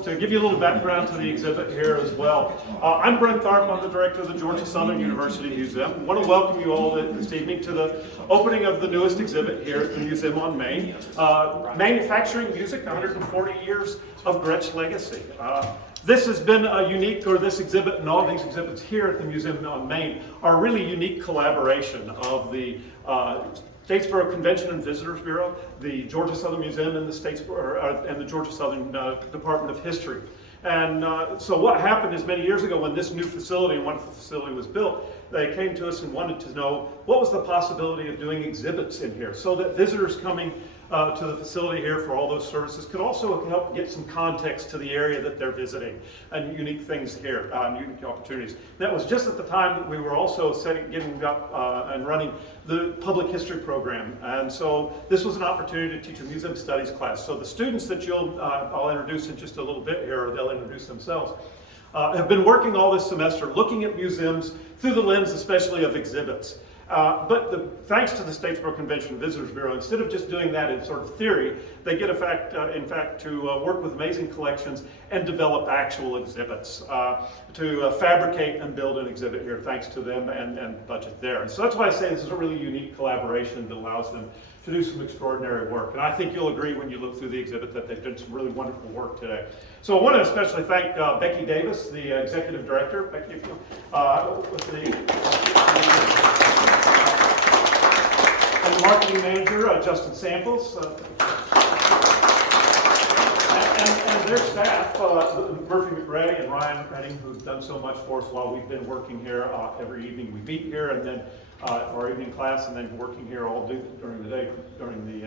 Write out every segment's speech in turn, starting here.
To give you a little background to the exhibit here as well. I'm Brent Tharpe. I'm the director of the Georgia Southern University Museum. I want to welcome you all this evening to the opening of the newest exhibit here at the museum on Main. Manufacturing music, 140 years of Gretsch legacy. This has been a unique, or this exhibit and all these exhibits here at the museum on Main are a really unique collaboration of the Statesboro Convention and Visitors Bureau, the Georgia Southern Museum, and the Georgia Southern Department of History. And so what happened is many years ago when this new facility, and wonderful facility, was built, they came to us and wanted to know what was the possibility of doing exhibits in here so that visitors coming to the facility here for all those services could also help get some context to the area that they're visiting and unique things here, unique opportunities. That was just at the time that we were also getting up and running the public history program. And so this was an opportunity to teach a museum studies class. So the students that I'll introduce in just a little bit here, or they'll introduce themselves, have been working all this semester looking at museums through the lens especially of exhibits. But thanks to the Statesboro Convention and Visitors Bureau, instead of just doing that in sort of theory, they get in fact to work with amazing collections and develop actual exhibits, to fabricate and build an exhibit here thanks to them and budget there. And so that's why I say this is a really unique collaboration that allows them to do some extraordinary work. And I think you'll agree when you look through the exhibit that they've done some really wonderful work today. So I want to especially thank Becky Davis, the executive director. Becky, if you, and the marketing manager, Justin Samples, and their staff, Murphy McRae and Ryan Redding, who've done so much for us while we've been working here. Every evening we meet here, and then our evening class, and then working here all during the day during the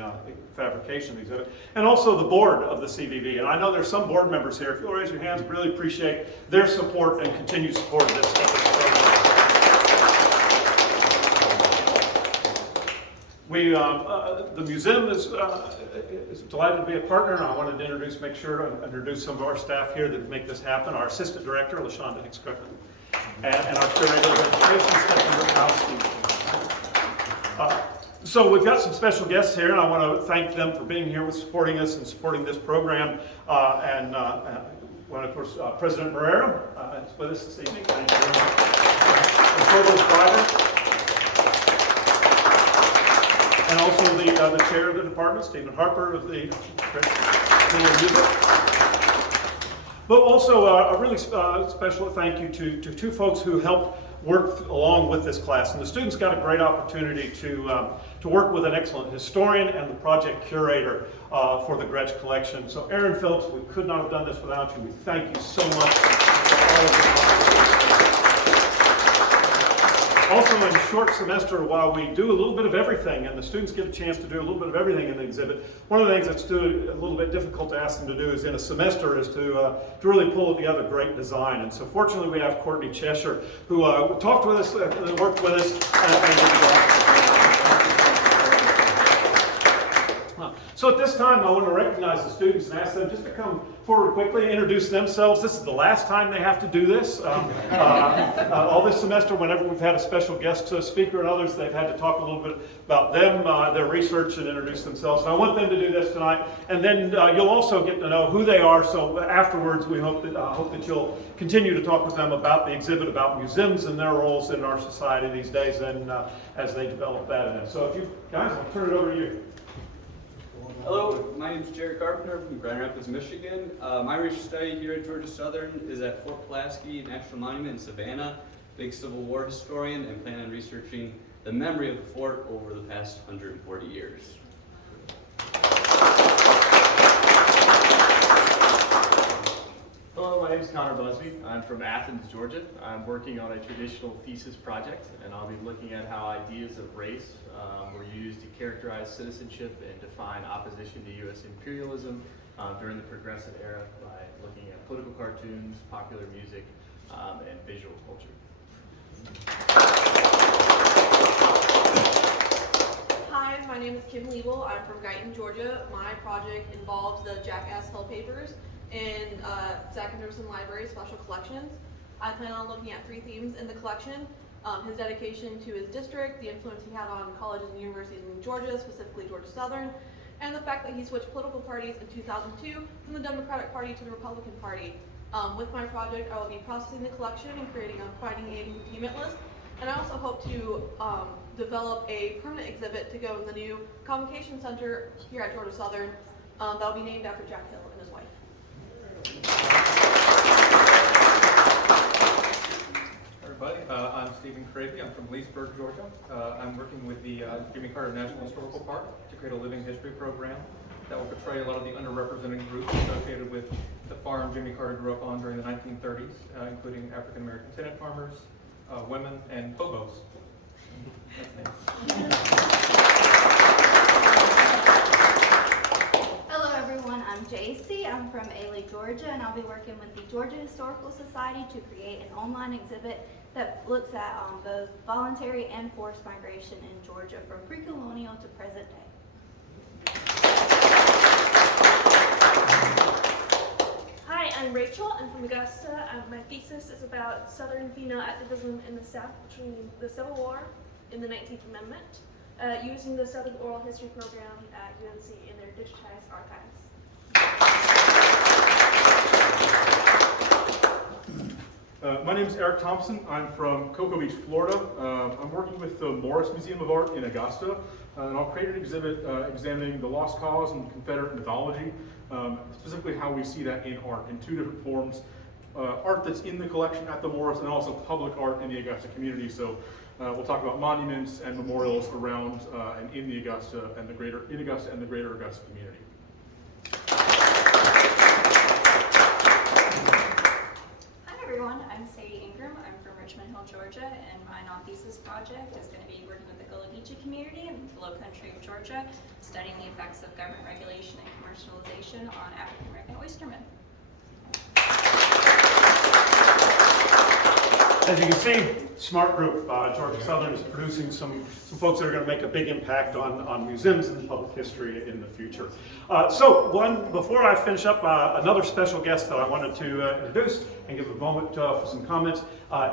fabrication of the exhibit. And also the board of the CVB. And I know there's some board members here. If you'll raise your hands, really appreciate their support and continued support of this program. The museum is delighted to be a partner, and I wanted to introduce some of our staff here that make this happen. Our assistant director, LaShonda Hicks-Griffin, and our curator of education, Stephanie Rukowski. So we've got some special guests here, and I want to thank them for being here with supporting us and supporting this program. And of course, President Marrero is with us this evening. Thank you very much. And Provost Driver. And also the chair of the department, Stephen Harper of the School of Music. But also a really special thank you to two folks who helped work along with this class. And the students got a great opportunity to work with an excellent historian and the project curator for the Gretsch collection. So Aaron Phillips, we could not have done this without you. We thank you so much for all of your. Also in short semester, while we do a little bit of everything, and the students get a chance to do a little bit of everything in the exhibit, one of the things that's a little bit difficult to ask them to do is in a semester is to really pull together great design. And so fortunately we have Courtney Cheshire, who talked with us, worked with us, So at this time, I want to recognize the students and ask them just to come forward quickly and introduce themselves. This is the last time they have to do this. All this semester, whenever we've had a special guest speaker and others, they've had to talk a little bit about them, their research, and introduce themselves. And I want them to do this tonight. And then you'll also get to know who they are. So afterwards, we hope that you'll continue to talk with them about the exhibit, about museums and their roles in our society these days, and as they develop that. So if you guys, I'll turn it over to you. Hello, my name is Jerry Carpenter from Grand Rapids, Michigan. My research study here at Georgia Southern is at Fort Pulaski National Monument in Savannah. Big Civil War historian, and plan on researching the memory of the fort over the past 140 years. Hello, my name is Connor Busby. I'm from Athens, Georgia. I'm working on a traditional thesis project, and I'll be looking at how ideas of race were used to characterize citizenship and define opposition to U.S. imperialism during the Progressive era by looking at political cartoons, popular music, and visual culture. Hi, my name is Kim Liebel. I'm from Guyton, Georgia. My project involves the Jackass Hill papers in Zach Anderson Library Special Collections. I plan on looking at 3 themes in the collection: his dedication to his district, the influence he had on colleges and universities in Georgia, specifically Georgia Southern, and the fact that he switched political parties in 2002 from the Democratic Party to the Republican Party. With my project, I will be processing the collection and creating a finding aid and containment list, and I also hope to develop a permanent exhibit to go in the new Convocation Center here at Georgia Southern that will be named after Jack Hill and his wife. Everybody, I'm Stephen Cravey. I'm from Leesburg, Georgia. I'm working with the Jimmy Carter National Historical Park to create a living history program that will portray a lot of the underrepresented groups associated with the farm Jimmy Carter grew up on during the 1930s, including African American tenant farmers, women, and hobos. Hello everyone, I'm JC. I'm from Ailey, Georgia, and I'll be working with the Georgia Historical Society to create an online exhibit that looks at both voluntary and forced migration in Georgia from pre-colonial to present day. Hi, I'm Rachel. I'm from Augusta. My thesis is about Southern female activism in the South between the Civil War and the 19th Amendment, using the Southern Oral History Program at UNC in their digitized archives. My name is Eric Thompson. I'm from Cocoa Beach, Florida. I'm working with the Morris Museum of Art in Augusta, and I'll create an exhibit examining the lost cause and Confederate mythology, specifically how we see that in art in two different forms. Art that's in the collection at the Morris and also public art in the Augusta community. So we'll talk about monuments and memorials around and in the Augusta and the greater Augusta community. Everyone, I'm Sadie Ingram. I'm from Richmond Hill, Georgia, and my non-thesis project is going to be working with the Gullah Geechee community in the low country of Georgia, studying the effects of government regulation and commercialization on African American oystermen. As you can see, smart group. Georgia Southern is producing some folks that are going to make a big impact on museums and public history in the future. Before I finish up, another special guest that I wanted to introduce and give a moment for some comments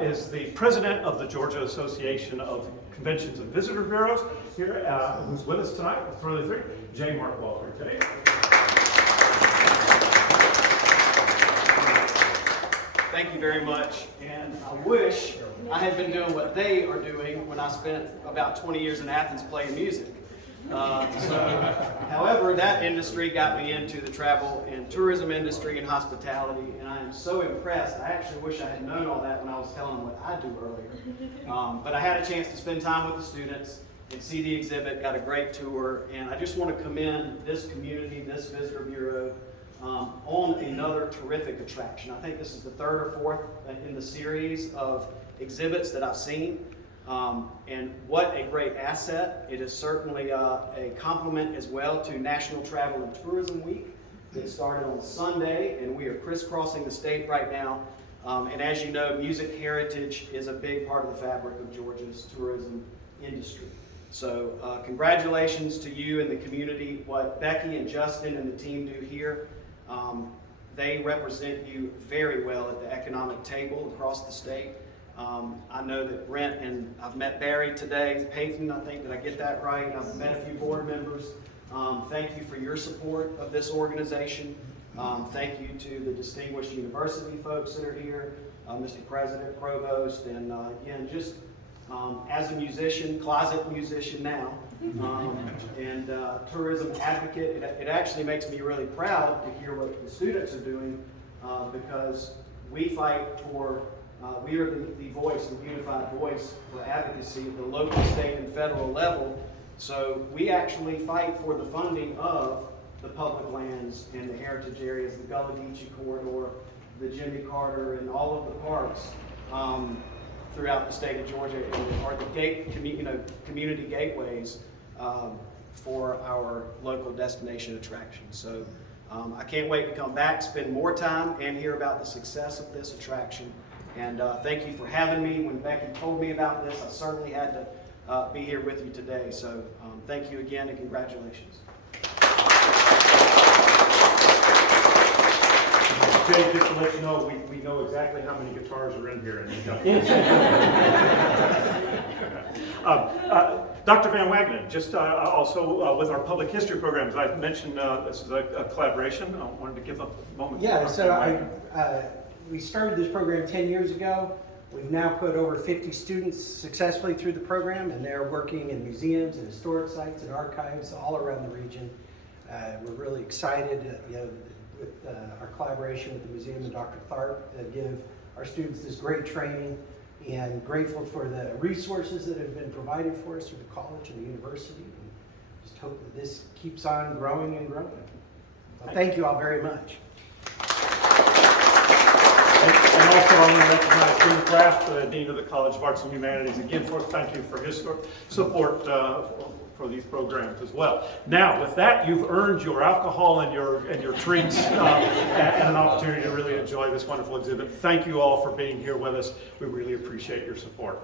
is the president of the Georgia Association of Conventions and Visitor Bureaus here, who's with us tonight. It's really three. J. Mark Walker today. Thank you very much, and I wish I had been doing what they are doing when I spent about 20 years in Athens playing music. However, that industry got me into the travel and tourism industry and hospitality, and I am so impressed. I actually wish I had known all that when I was telling them what I do earlier. But I had a chance to spend time with the students and see the exhibit, got a great tour, and I just want to commend this community, this visitor bureau, on another terrific attraction. I think this is the third or fourth in the series of exhibits that I've seen. And what a great asset. It is certainly a compliment as well to National Travel and Tourism Week that started on Sunday, and we are crisscrossing the state right now. And as you know, music heritage is a big part of the fabric of Georgia's tourism industry. So congratulations to you and the community. What Becky and Justin and the team do here, they represent you very well at the economic table across the state. I know that Brent, and I've met Barry today, Peyton, I think, did I get that right? I've met a few board members. Thank you for your support of this organization. Thank you to the distinguished university folks that are here, Mr. President, Provost, and again, just as a musician, closet musician now, and tourism advocate, it actually makes me really proud to hear what the students are doing because we fight for, we are the voice, the unified voice for advocacy at the local, state, and federal level. So we actually fight for the funding of the public lands and the heritage areas, the Gullah Geechee corridor, the Jimmy Carter, and all of the parks throughout the state of Georgia, and are the community gateways for our local destination attractions. So I can't wait to come back, spend more time, and hear about the success of this attraction. And thank you for having me. When Becky told me about this, I certainly had to be here with you today. So thank you again, and congratulations. Jay, just to let you know, we know exactly how many guitars are in here. And Dr. Van Wagenen, just also with our public history programs, I mentioned this is a collaboration. I wanted to give a moment. Yeah, to so Dr. Van we started this program 10 years ago. We've now put over 50 students successfully through the program, and they're working in museums and historic sites and archives all around the region. We're really excited with our collaboration with the museum and Dr. Tharpe to give our students this great training, and grateful for the resources that have been provided for us through the college and the university. And just hope that this keeps on growing and growing. Well, thank you all very much. And also I want to recognize Jim Kraft, the Dean of the College of Arts and Humanities, again thank you for his support for these programs as well. Now, with that, you've earned your alcohol and your treats and an opportunity to really enjoy this wonderful exhibit. Thank you all for being here with us. We really appreciate your support.